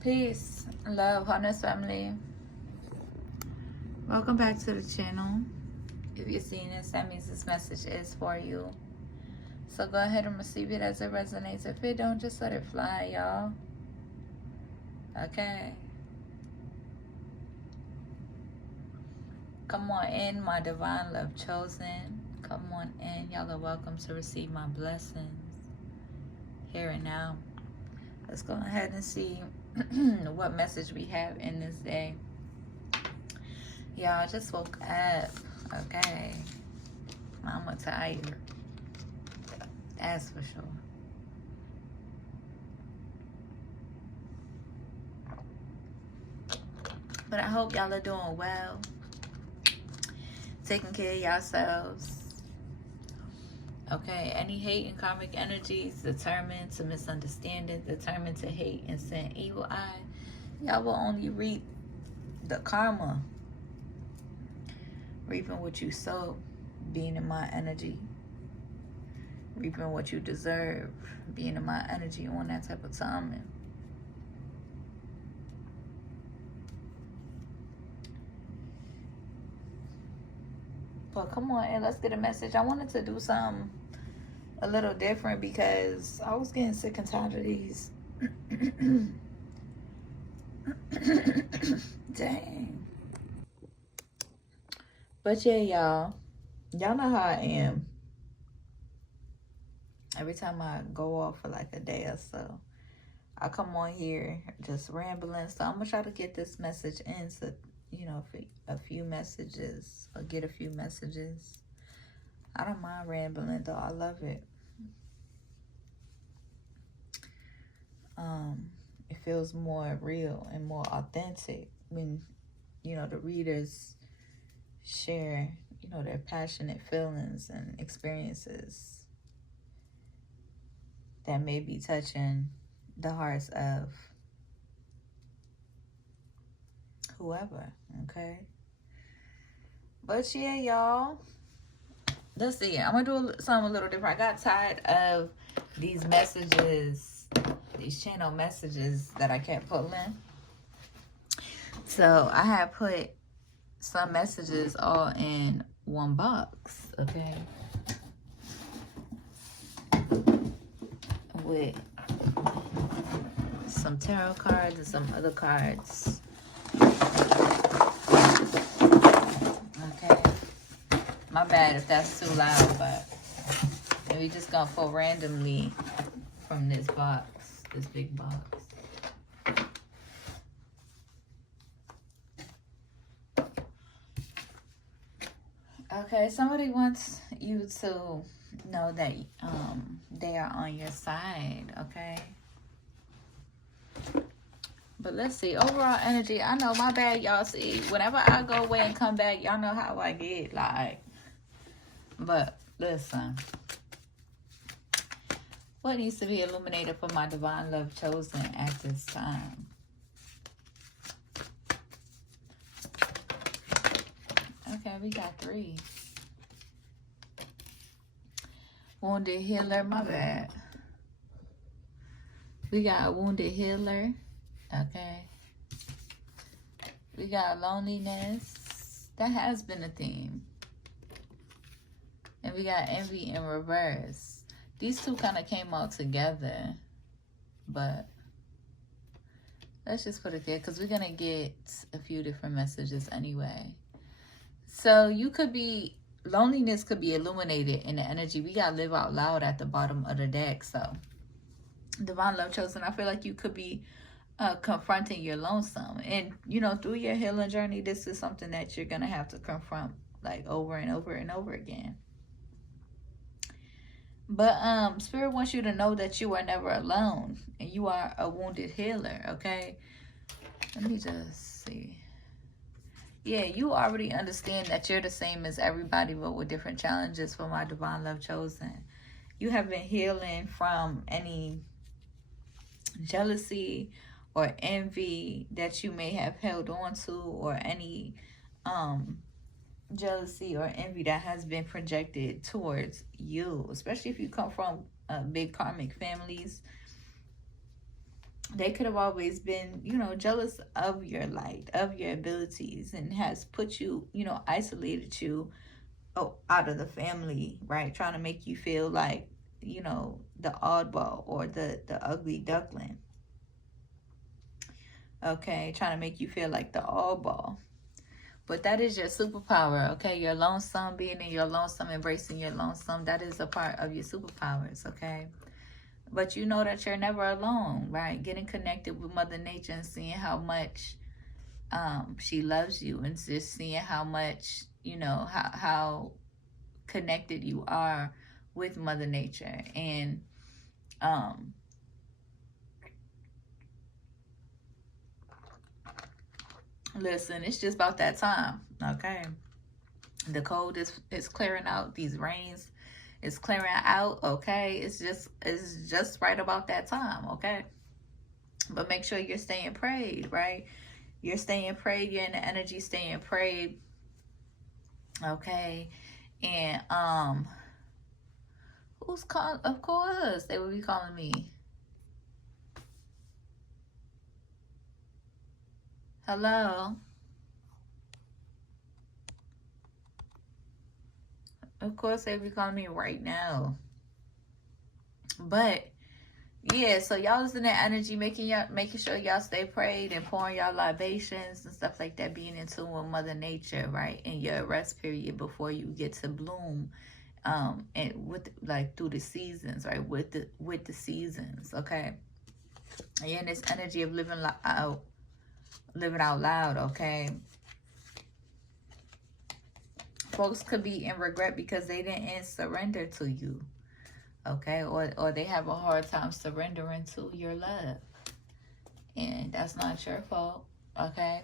Peace, love, wholeness, family. Welcome back to the channel. If you're seeing this, that means this message is for you. So go ahead and receive it as it resonates. If it don't, just let it fly, y'all. Okay. Come on in, my divine love chosen. Come on in. Y'all are welcome to receive my blessings here and now. Let's go ahead and see what message we have in this day. Y'all just woke up. Okay. Mama tired. That's for sure. But I hope y'all are doing well. Taking care of yourselves. Okay, any hate and karmic energies determined to misunderstanding, determined to hate and send evil eye, y'all will only reap the karma. Reaping what you sow, being in my energy. Reaping what you deserve, being in my energy on that type of timing. But come on, and let's get a message. I wanted to do something a little different because I was getting sick and tired of these. Dang. But yeah, y'all know how I am. Every time I go off for like a day or so, I come on here just rambling. So I'm gonna try to get this message in, so for a few messages or get a few messages. I don't mind rambling though. I love it. It feels more real and more authentic when the readers share their passionate feelings and experiences that may be touching the hearts of whoever. Okay, but yeah, y'all, let's see. I'm gonna do something a little different. I got tired of these messages, these channel messages that I kept pulling. So I have put some messages all in one box, okay? With some tarot cards and some other cards. Okay. My bad if that's too loud, but we just gonna pull randomly from this box, this big box. Okay, somebody wants you to know that they are on your side, okay? But let's see, overall energy. I know, my bad, y'all. See, whenever I go away and come back, y'all know how I get, like. But listen, what needs to be illuminated for my divine love chosen at this time? Okay, we got 3. Wounded healer, my bad. We got a wounded healer. Okay. We got loneliness. That has been a theme. And we got envy in reverse. These two kind of came out together. But let's just put it there, because we're going to get a few different messages anyway. So you could be, loneliness could be illuminated in the energy. We got live out loud at the bottom of the deck. So divine love chosen, I feel like you could be confronting your lonesome. And, through your healing journey, this is something that you're going to have to confront like over and over and over again. But Spirit wants you to know that you are never alone. And you are a wounded healer, okay? Let me just see. Yeah, you already understand that you're the same as everybody, but with different challenges for my divine love chosen. You have been healing from any jealousy or envy that you may have held on to, or any jealousy or envy that has been projected towards you, especially if you come from big karmic families. They could have always been, you know, jealous of your light, of your abilities, and has put you, you know, isolated you, oh, out of the family, right? Trying to make you feel like, you know, the oddball or the ugly duckling. Okay, trying to make you feel like the oddball. But that is your superpower, okay? Your lonesome, being in your lonesome, embracing your lonesome, that is a part of your superpowers, okay? But you know that you're never alone, right? Getting connected with Mother Nature and seeing how much she loves you, and just seeing how much, you know, how connected you are with Mother Nature. And um, listen, it's just about that time, okay? The cold is clearing out. These rains is clearing out, okay? It's just right about that time, okay? But make sure you're staying prayed, right? You're staying prayed. You're in the energy staying prayed, okay? And who's calling? Of course, they will be calling me. Hello. Of course, they will be calling me right now. But yeah, so y'all is in that energy, making sure y'all stay prayed and pouring y'all libations and stuff like that, being in tune with Mother Nature, right? In your rest period before you get to bloom, and with like through the seasons, right? With the seasons, okay? And you're in this energy of living out loud, okay? Folks could be in regret because they didn't surrender to you, okay? Or they have a hard time surrendering to your love. And that's not your fault, okay?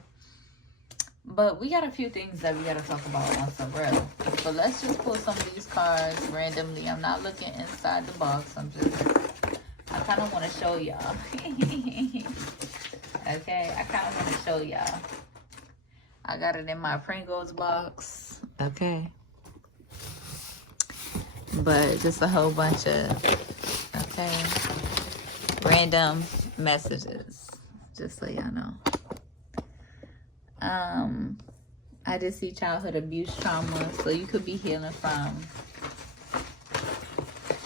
But we got a few things that we got to talk about on some real. But let's just pull some of these cards randomly. I'm not looking inside the box. I kind of want to show y'all. Okay, I kind of want to show y'all. I got it in my Pringles box. Okay. But just a whole bunch of, okay, random messages. Just so y'all know. I just see childhood abuse trauma. So you could be healing from,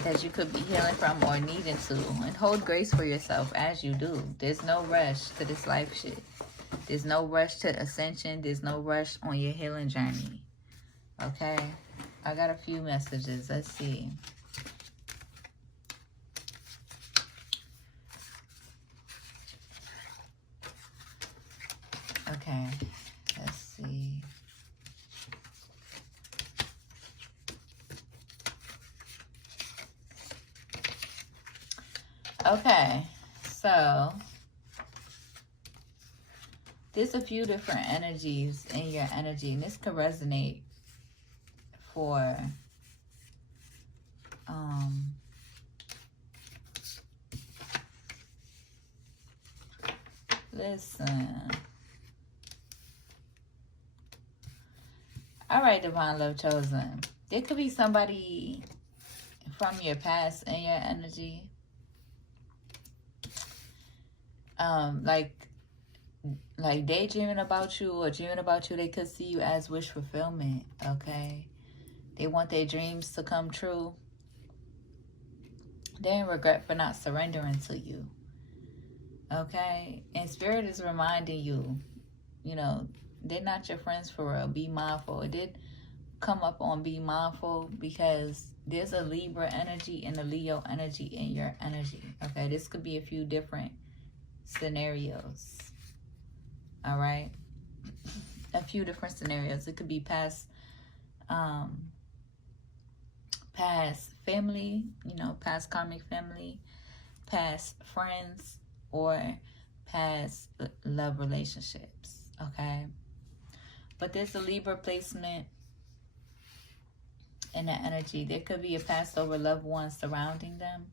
that you could be healing from or needing to. And hold grace for yourself as you do. There's no rush to this life shit. There's no rush to ascension. There's no rush on your healing journey. Okay? I got a few messages. Let's see. Okay. Let's see. Okay. So there's a few different energies in your energy, and this could resonate for listen. All right, Divine Love Chosen. There could be somebody from your past in your energy. Like daydreaming about you or dreaming about you. They could see you as wish fulfillment, okay? They want their dreams to come true. They're in regret for not surrendering to you, okay? And Spirit is reminding you, you know, they're not your friends for real. Be mindful. It did come up on be mindful because there's a Libra energy and a Leo energy in your energy, okay? This could be a few different scenarios, all right? A few different scenarios. It could be past family, you know, past karmic family, past friends, or past love relationships, okay? But there's a Libra placement in the energy. There could be a passed over loved one surrounding them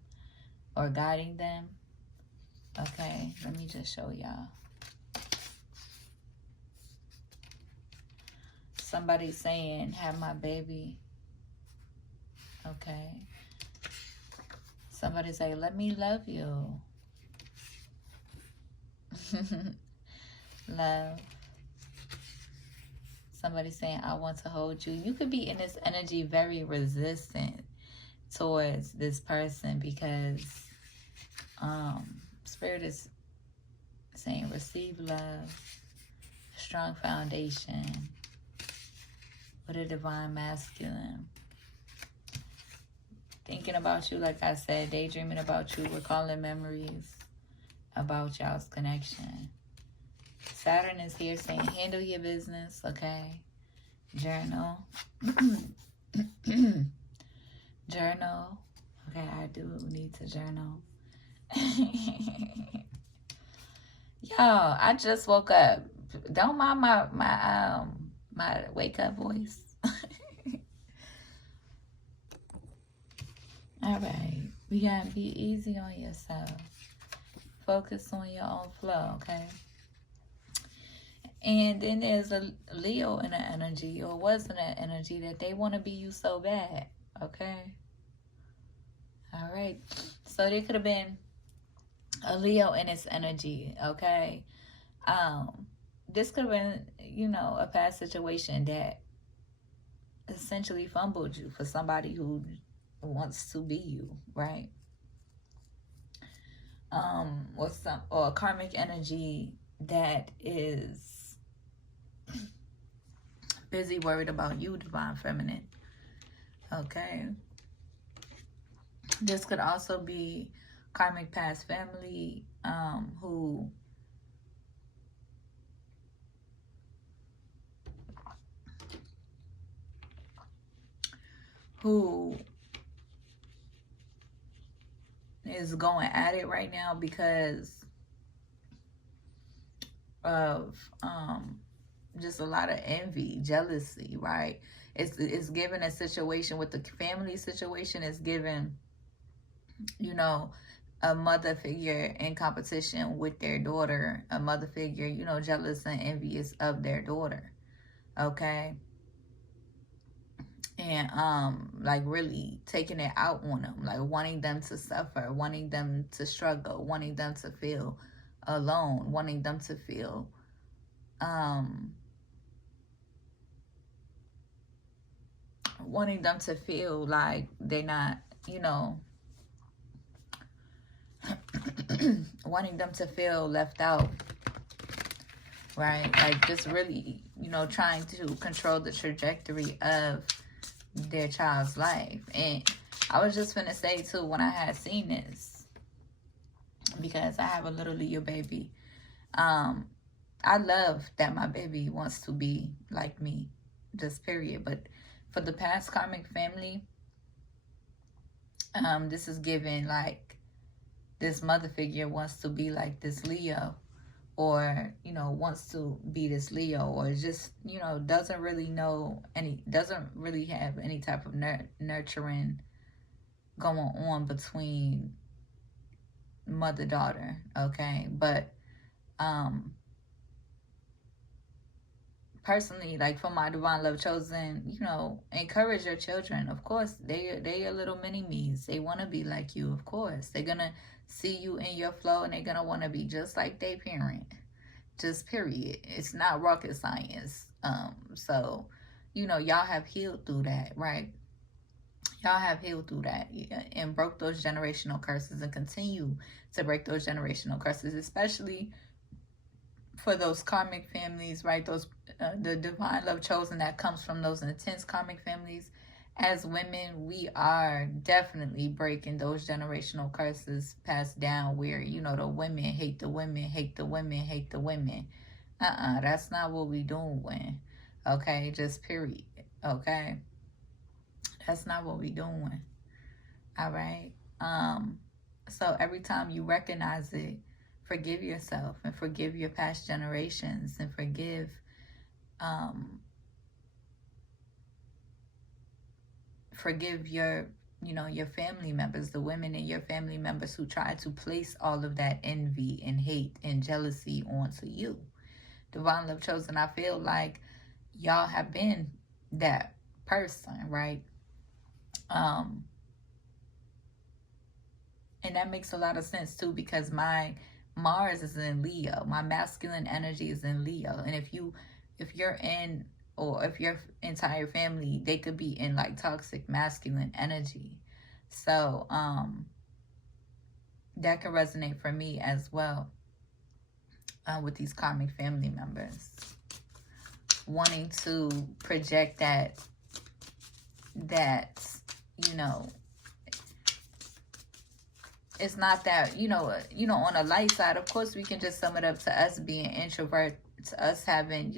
or guiding them, okay? Let me just show y'all. Somebody saying, have my baby. Okay. Somebody say, let me love you. Love. Somebody saying, I want to hold you. You could be in this energy very resistant towards this person because Spirit is saying receive love, strong foundation with a divine masculine. Thinking about you, like I said, daydreaming about you, recalling memories about y'all's connection. Saturn is here saying handle your business, okay? Journal. Journal. Okay, I do need to journal. Y'all, I just woke up. Don't mind my wake up voice. All right, we gotta be easy on yourself. Focus on your own flow, okay? And then there's a Leo in an energy, or was in an energy, that they want to be you so bad, okay? All right, so there could have been a Leo in its energy, okay? This could have been, you know, a past situation that essentially fumbled you for somebody who wants to be you, right? Or karmic energy that is busy worried about you, divine feminine, okay? This could also be karmic past family who is going at it right now because of just a lot of envy, jealousy, right? It's given a situation with the family situation. It's given, you know, a mother figure in competition with their daughter, a mother figure, you know, jealous and envious of their daughter, okay? And like really taking it out on them, like wanting them to suffer, wanting them to struggle, wanting them to feel alone, wanting them to feel like they're not, you know, wanting them to feel left out, right? Like just really, you know, trying to control the trajectory of their child's life. And I was just gonna say too, when I had seen this, because I have a little Leo baby, I love that my baby wants to be like me, just period. But for the past karmic family, this is given like this mother figure wants to be like this Leo, or, you know, wants to be this Leo, or just, you know, doesn't really have any type of nurturing going on between mother-daughter, okay? But personally, like for my divine love chosen, you know, encourage your children. Of course, they are little mini-me's. They want to be like you, of course. They're going to see you in your flow, and they're going to want to be just like their parent. Just period. It's not rocket science. So, you know, y'all have healed through that, right? Y'all have healed through that and broke those generational curses and continue to break those generational curses, especially for those karmic families, right? Those the divine love chosen that comes from those intense karmic families. As women, we are definitely breaking those generational curses passed down where, you know, the women hate the women, hate the women, hate the women. That's not what we doing. Okay, just period. Okay, that's not what we doing. All right. So every time you recognize it, forgive yourself and forgive your past generations and forgive your, you know, your family members, the women in your family members who try to place all of that envy and hate and jealousy onto you. Divine love chosen, I feel like y'all have been that person, right? And that makes a lot of sense too, because my Mars is in Leo. My masculine energy is in Leo. And if you're in, or if your entire family, they could be in like toxic masculine energy. So that can resonate for me as well, with these karmic family members wanting to project that you know, it's not that, on a light side, of course we can just sum it up to us being introvert, to us having,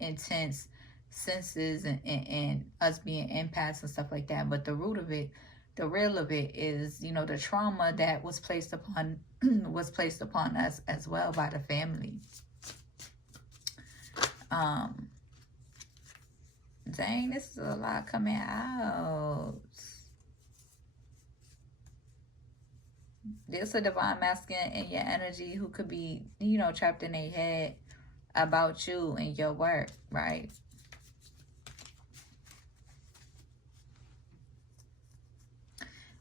intense senses, and us being empaths and stuff like that. But the root of it, the real of it is, the trauma that was placed upon us as well by the family. Dang, this is a lot coming out. There's a divine masculine in your energy who could be, trapped in their head about you and your work, right?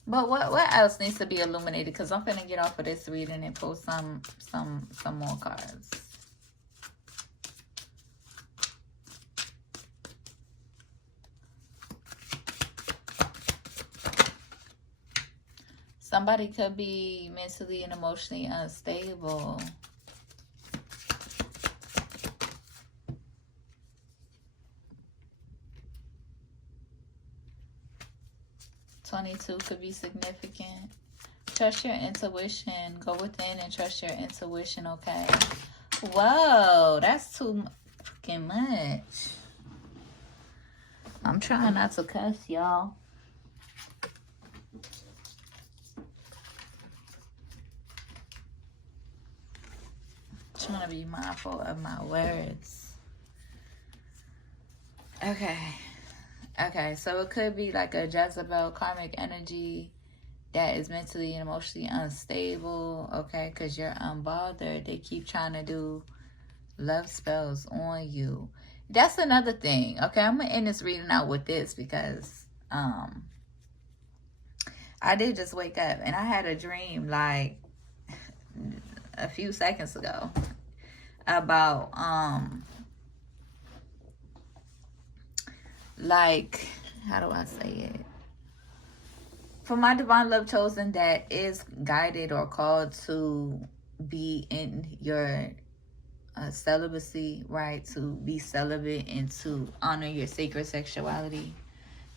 But what else needs to be illuminated? Because I'm finna get off of this reading and pull some more cards. Somebody could be mentally and emotionally unstable. '22 could be significant. Trust your intuition. Go within and trust your intuition, okay? Whoa, that's too freaking much. I'm trying not to cuss, y'all. Trying to be mindful of my words. Okay, so it could be like a Jezebel karmic energy that is mentally and emotionally unstable, okay, because you're unbothered. They keep trying to do love spells on you. That's another thing, okay? I'm going to end this reading out with this because I did just wake up and I had a dream like a few seconds ago about like, how do I say it? For my divine love chosen that is guided or called to be in your celibacy, right? To be celibate and to honor your sacred sexuality.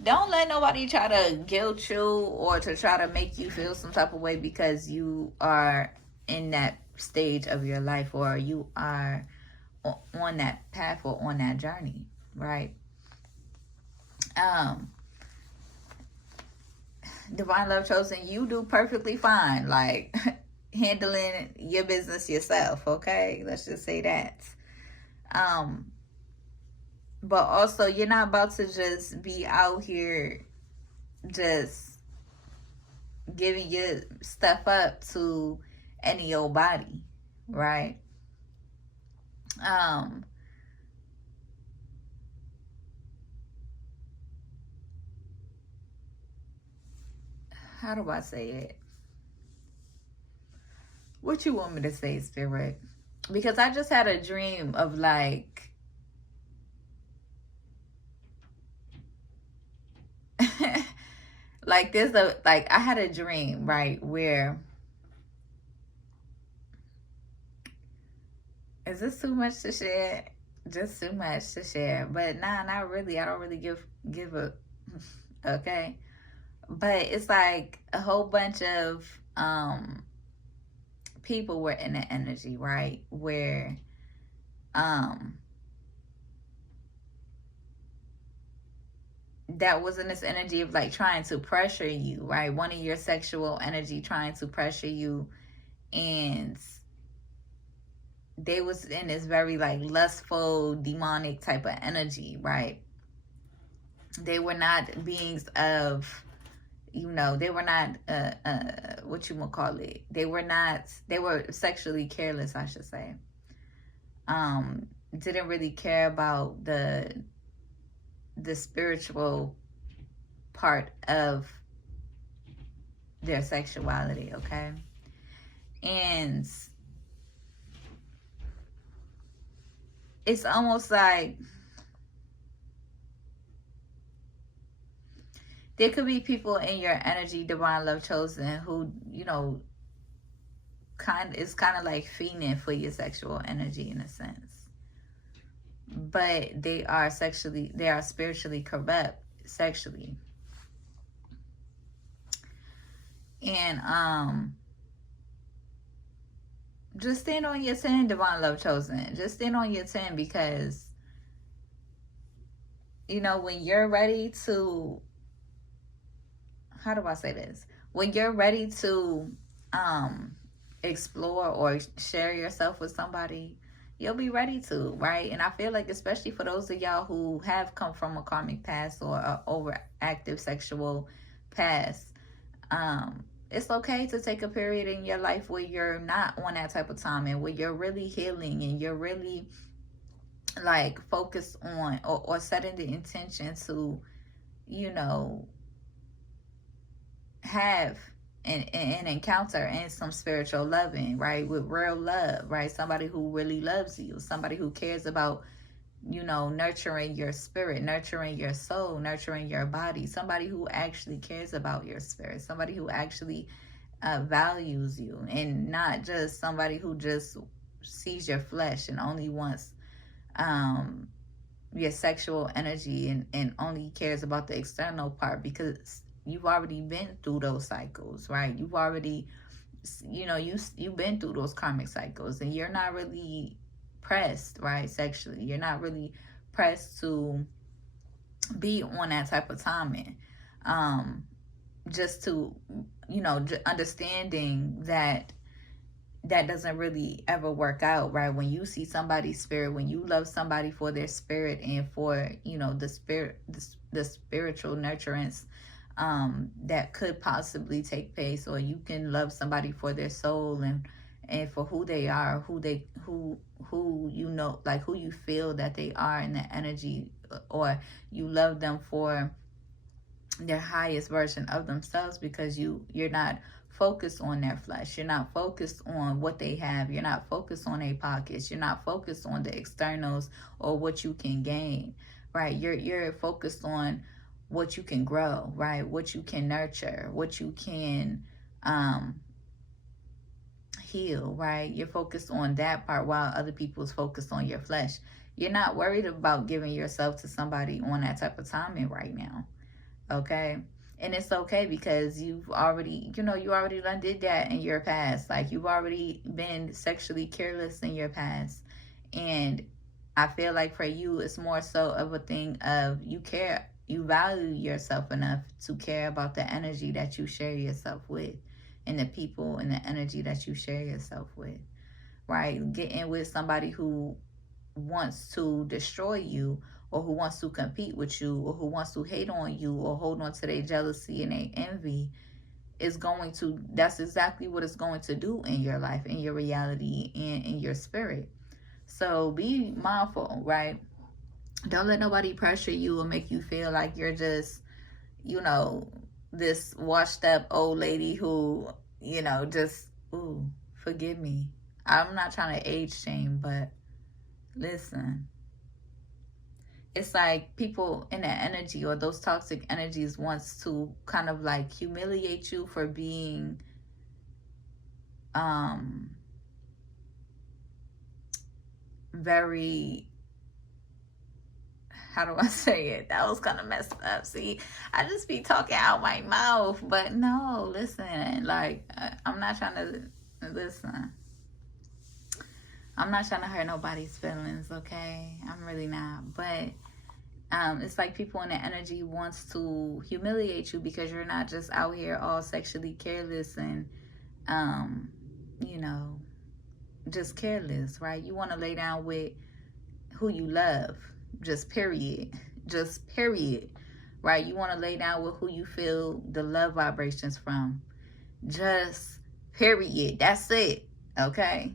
Don't let nobody try to guilt you or to try to make you feel some type of way because you are in that stage of your life or you are on that path or on that journey, right? Divine love chosen, you do perfectly fine, like handling your business yourself, okay? Let's just say that. But also, you're not about to just be out here just giving your stuff up to any old body, right? How do I say it? What you want me to say, Spirit? Because I just had a dream of like like I had a dream, right, where is this too much to share? Just too much to share. But nah, not really. I don't really give a okay. But it's like a whole bunch of people were in the energy, right? Where that was in this energy of like trying to pressure you, right? One of your sexual energy trying to pressure you, and they was in this very like lustful, demonic type of energy, right? They were not beings of, they were not what you would call it. They were sexually careless, I should say. Didn't really care about the spiritual part of their sexuality, okay? And it's almost like there could be people in your energy, divine love chosen, who, you know, it's kind of like fiending for your sexual energy in a sense, but they are spiritually corrupt sexually. And just stand on your 10, divine love chosen. Just stand on your 10, because you know, when you're ready to, how do I say this, when you're ready to explore or share yourself with somebody, you'll be ready to, right? And I feel like, especially for those of y'all who have come from a karmic past or a overactive sexual past, it's okay to take a period in your life where you're not on that type of time, and where you're really healing, and you're really like focused on, or setting the intention to, you know, have an encounter and some spiritual loving, right? With real love, right? Somebody who really loves you, somebody who cares about, you know, nurturing your spirit, nurturing your soul, nurturing your body, somebody who actually cares about your spirit, somebody who actually values you, and not just somebody who just sees your flesh and only wants your sexual energy, and only cares about the external part, because you've already been through those cycles, right? You've already, you know, you've been through those karmic cycles, and you're not really pressed, right? Sexually, you're not really pressed to be on that type of timing. Just to, you know, understanding that that doesn't really ever work out, right? When you see somebody's spirit, when you love somebody for their spirit, and for, you know, the spirit, the spiritual nurturance that could possibly take place, or you can love somebody for their soul, and for who they are, who you know, like who you feel that they are in the energy, or you love them for their highest version of themselves, because you're not focused on their flesh, you're not focused on what they have, you're not focused on their pockets, you're not focused on the externals or what you can gain, right? You're focused on what you can grow, right? What you can nurture, what you can heal, right? You're focused on that part, while other people's focused on your flesh. You're not worried about giving yourself to somebody on that type of timing right now. Okay. And it's okay, because you've already, you know, you already done did that in your past. Like, you've already been sexually careless in your past. And I feel like for you, it's more so of a thing of, you value yourself enough to care about the energy that you share yourself with, and the people and the energy that you share yourself with, right? Getting with somebody who wants to destroy you, or who wants to compete with you, or who wants to hate on you, or hold on to their jealousy and their envy, that's exactly what it's going to do in your life, in your reality, and in your spirit. So be mindful, right? Don't let nobody pressure you or make you feel like you're just, you know, this washed up old lady who, you know, just, ooh, forgive me. I'm not trying to age shame, but listen, it's like people in that energy, or those toxic energies, wants to kind of like humiliate you for being very, how do I say it? That was kind of messed up. See, I just be talking out my mouth, but no, listen, like, I'm not trying to, listen, I'm not trying to hurt nobody's feelings, okay? I'm really not. But it's like people in the energy wants to humiliate you, because you're not just out here all sexually careless and, you know, just careless, right? You want to lay down with who you love, just period. Just period, right? You want to lay down with who you feel the love vibrations from. Just period. That's it, okay?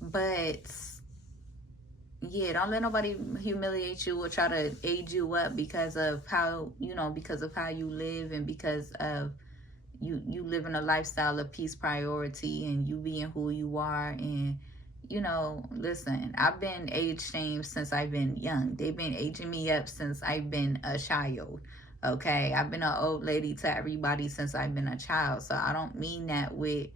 But yeah, don't let nobody humiliate you or try to age you up because of how, you know, because of how you live, and because of you living a lifestyle of peace, priority, and you being who you are, and, you know, listen, I've been age shamed since I've been young. They've been aging me up since I've been a child. Okay, I've been an old lady to everybody since I've been a child. So I don't mean that with,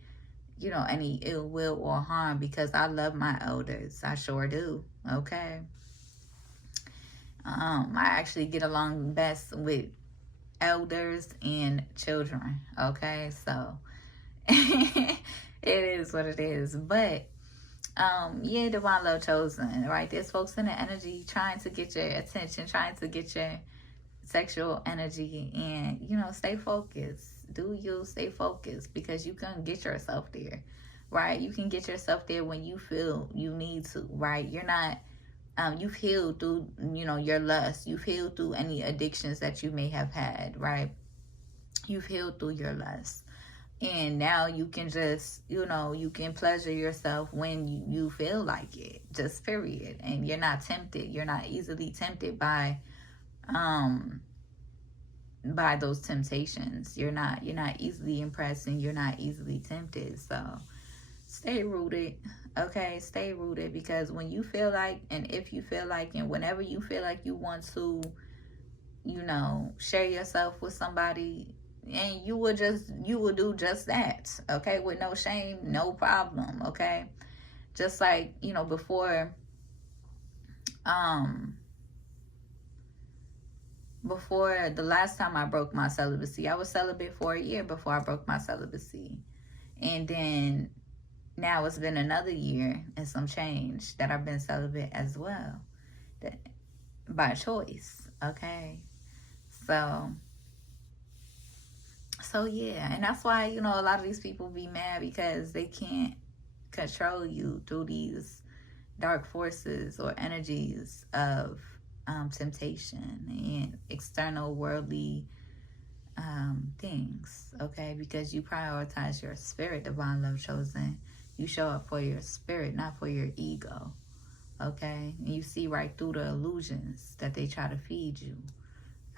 you know, any ill will or harm, because I love my elders. I sure do. Okay. I actually get along best with elders and children. Okay, so it is what it is. But yeah, divine love chosen, right? There's folks in the energy trying to get your attention, trying to get your sexual energy, and you know, stay focused. Do you stay focused, because you can get yourself there, right? You can get yourself there when you feel you need to, right? You're not you've healed through, you know, your lust. You've healed through any addictions that you may have had, right? You've healed through your lust. And now you can just, you know, you can pleasure yourself when you feel like it, just period. And you're not tempted. You're not easily tempted by those temptations. You're not easily impressed, and you're not easily tempted. So stay rooted. Okay, stay rooted, because when you feel like, and if you feel like, and whenever you feel like you want to, you know, share yourself with somebody, and you will do just that. Okay, with no shame, no problem. Okay, just like, you know, before the last time I broke my celibacy, I was celibate for a year before I broke my celibacy. And then now it's been another year and some change that I've been celibate as well, that, by choice. Okay, so yeah, and that's why, you know, a lot of these people be mad, because they can't control you through these dark forces or energies of temptation and external worldly things. Okay, because you prioritize your spirit, divine love chosen. You show up for your spirit, not for your ego. Okay, and you see right through the illusions that they try to feed you.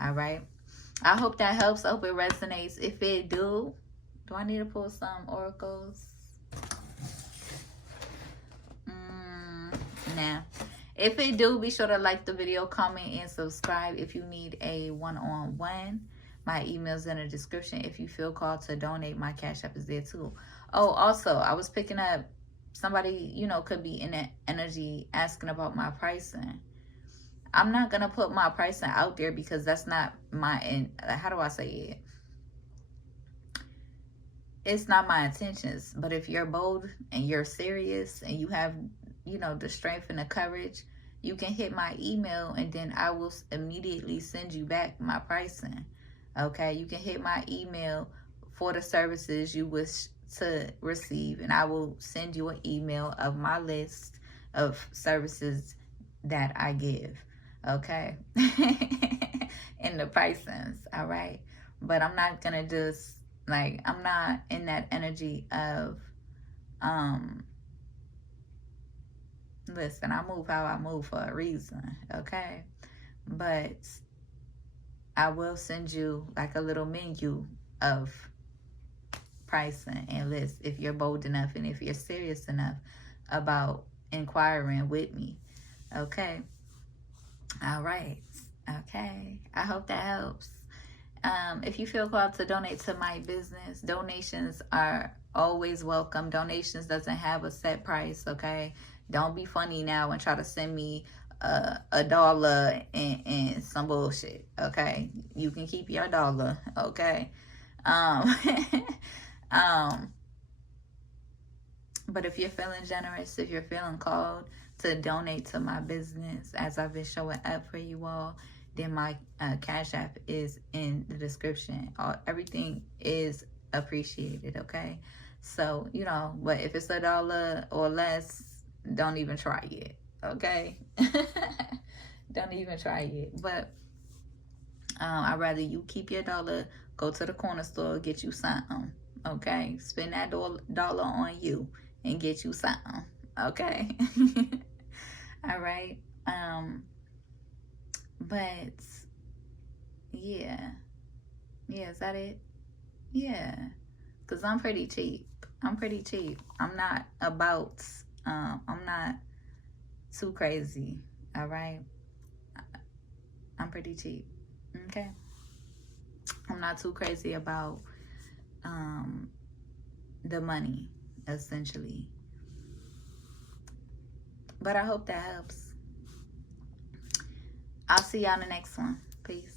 All right, I hope that helps. I hope it resonates. If it do I need to pull some oracles? Nah. If it do, be sure to like the video, comment, and subscribe. If you need a one-on-one, my email's in the description. If you feel called to donate, my Cash App is there too. Oh, also, I was picking up, somebody, you know, could be in that energy asking about my pricing. I'm not going to put my pricing out there, because that's not my, how do I say it? It's not my intentions. But if you're bold and you're serious and you have, you know, the strength and the courage, you can hit my email, and then I will immediately send you back my pricing. Okay, you can hit my email for the services you wish to receive, and I will send you an email of my list of services that I give. Okay, and the pricings. All right, but I'm not gonna just, like, I'm not in that energy of listen, I move how I move for a reason. Okay, but I will send you like a little menu of pricing and list, if you're bold enough and if you're serious enough about inquiring with me. Okay, all right. Okay, I hope that helps. If you feel called to donate to my business, donations are always welcome. Donations doesn't have a set price. Okay, don't be funny now and try to send me $1 and some bullshit. Okay, you can keep your dollar. Okay, but if you're feeling generous, if you're feeling called to donate to my business, as I've been showing up for you all, then my Cash App is in the description. Everything is appreciated. Okay, so, you know, but if it's $1 or less, don't even try it. Okay, don't even try it. But I'd rather you keep your dollar, go to the corner store, get you something. Okay, spend that dollar on you and get you something. Okay. All right. But yeah, is that it? Yeah, because I'm pretty cheap. I'm not about I'm not too crazy, all right? I'm pretty cheap, okay? I'm not too crazy about the money, essentially. But I hope that helps. I'll see y'all in the next one. Peace.